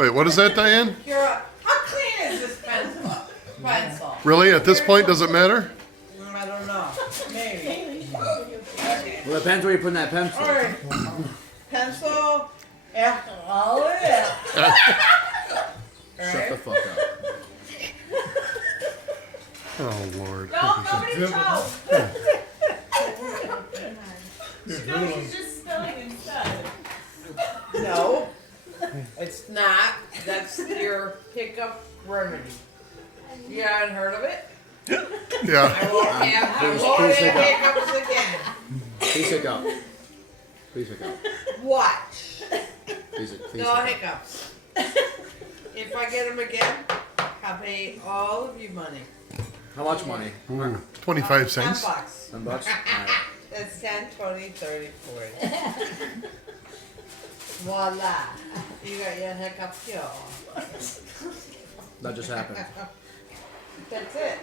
Wait, what is that, Diane? How clean is this pencil? Really? At this point, does it matter? I don't know. Maybe. Well, it depends where you put that pencil. All right. Pencil. Yeah. All of it. Shut the fuck up. Oh, Lord. No, nobody choke. He's just spilling instead. No, it's not. That's your hiccup remedy. You haven't heard of it? Yeah. I won't have please hiccup. hiccups again. Please hiccup. Please hiccup. Watch. Please No hiccup. hiccups. If I get them again, I'll pay all of you money. How much money? 25 cents. $10. $10? Alright. That's 10, 20, 30, 40. Voila. You got your hiccup cure. That just happened. That's it.